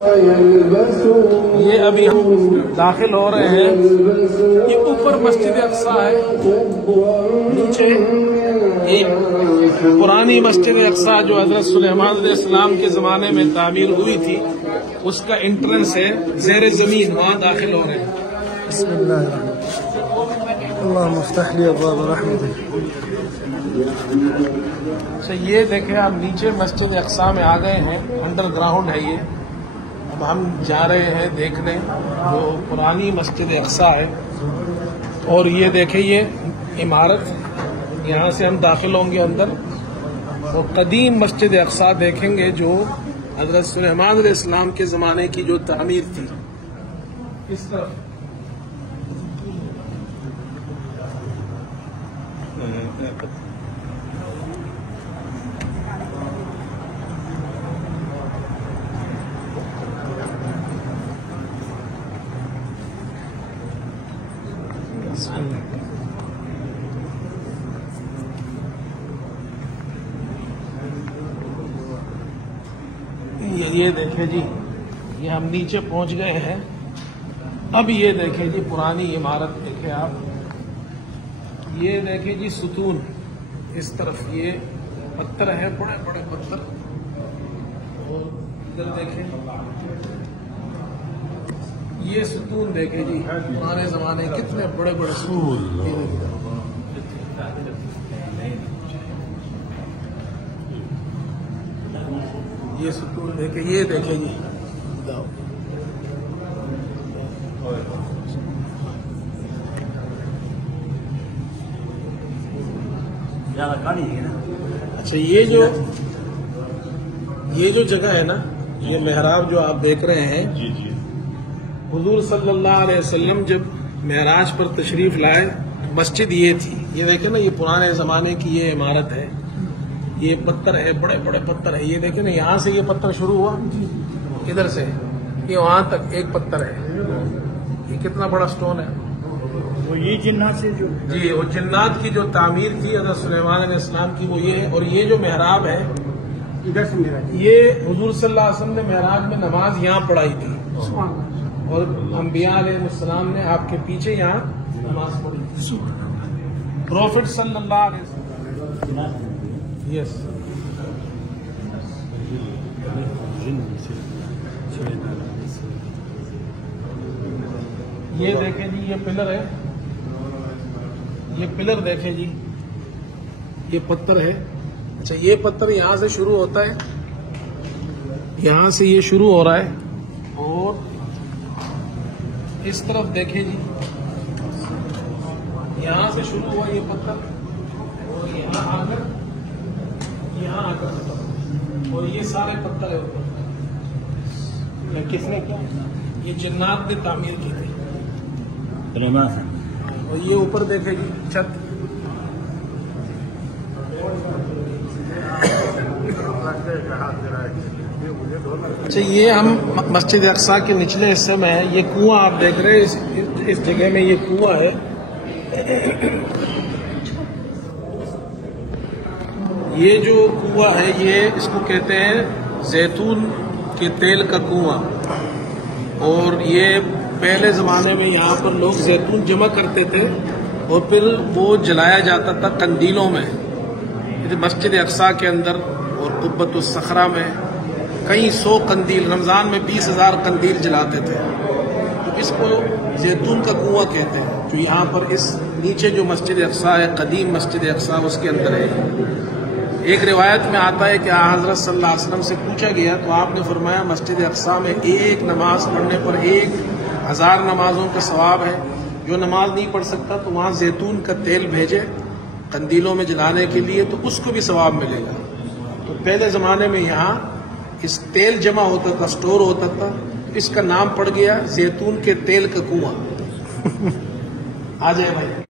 ये अभी हम दाखिल हो रहे हैं। ये ऊपर मस्जिद अक्सा है, नीचे एक पुरानी मस्जिद अक्सा जो हजरत सुलेमान अलैहिस्सलाम के जमाने में तामीर हुई थी, उसका एंट्रेंस है ज़ेर जमीन, वहाँ दाखिल हो रहे हैं। अच्छा, ये देखें आप नीचे मस्जिद अक्सा में आ गए हैं, अंडरग्राउंड है ये। अब हम जा रहे हैं देखने जो पुरानी मस्जिद अक्सा है, और ये देखें ये इमारत, यहाँ से हम दाखिल होंगे अंदर और कदीम मस्जिद अक्सा देखेंगे जो हजरत सुलेमान अलैहिस्सलाम के ज़माने की जो तामीर थी। इस तरफ ये देखें जी, ये हम नीचे पहुंच गए हैं। अब ये देखें जी पुरानी इमारत देखें आप, ये देखें जी सुतून, इस तरफ ये पत्थर है, बड़े बड़े पत्थर, और इधर देखें ये सुतून देखें जी, पुराने जमाने कितने बड़े बड़े सुतून। ये सुतून देखे, ये देखे जी, अच्छा ये जो जगह है ना, ये मेहराब जो आप देख रहे हैं, जी जी, हुजूर सल्लल्लाहु अलैहि वसल्लम जब मेराज पर तशरीफ लाए, मस्जिद ये थी। ये देखे ना, ये पुराने जमाने की ये इमारत है, ये पत्थर है, बड़े बड़े पत्थर है। ये देखे ना, यहाँ से ये पत्थर शुरू हुआ, इधर से ये वहां तक एक पत्थर है। ये कितना बड़ा स्टोन है। वो ये जिन्नात से जो जी, वो जिन्नात की जो तामीर थी हज़रत सुलेमान अलैहिस्सलाम की, वो ये है। और ये जो मेहराब है, इधर से मेरा, ये हुजूर सल्लल्लाहु अलैहि वसल्लम ने मेहराब में नमाज यहाँ पढ़ाई थी, और अंबिया अलैहिस्सलाम ने आपके पीछे यहाँ नमाज पढ़ी थी। प्रॉफिट सल्लल्लाहु अलैहि वसल्लम, यस। ये देखें जी, ये पिलर है, ये पिलर देखें जी, ये पत्थर है। अच्छा, ये पत्थर यहां से शुरू होता है, यहां से ये शुरू हो रहा है, और इस तरफ देखें जी, यहां से शुरू हुआ ये पत्थर, और यहाँ आकर पत्थर, और ये सारे पत्थर है ऊपर। किसने किया? ये जिन्नात ने तामीर की थी। और ये ऊपर देखे जी छत, अच्छा, ये हम मस्जिद अक्सा के निचले हिस्से में है। ये कुआं आप देख रहे हैं, इस जगह में ये कुआं है। ये जो कुआं है, ये इसको कहते हैं जैतून के तेल का कुआं, और ये पहले जमाने में यहाँ पर लोग जैतून जमा करते थे और फिर वो जलाया जाता था कंदीलों में। मस्जिद अक्सा के अंदर और कुब्बत उस सखरा में कई 100 कंदील, रमजान में 20,000 कंदील जलाते थे। तो इसको जैतून का कुआं कहते हैं, जो यहाँ पर इस नीचे जो मस्जिद अक्सा है, कदीम मस्जिद अक्सा, उसके अंदर है। एक रिवायत में आता है कि हज़रत सल्लल्लाहु अलैहि वसल्लम से पूछा गया तो आपने फरमाया मस्जिद अक्सा में एक नमाज पढ़ने पर 1000 नमाजों का सवाब है। जो नमाज नहीं पढ़ सकता तो वहाँ जैतून का तेल भेजे कंदीलों में जलाने के लिए, तो उसको भी सवाब मिलेगा। तो पहले ज़माने में यहाँ इस तेल जमा होता था, स्टोर होता था, इसका नाम पड़ गया जैतून के तेल का कुआं। आ जाए भाई।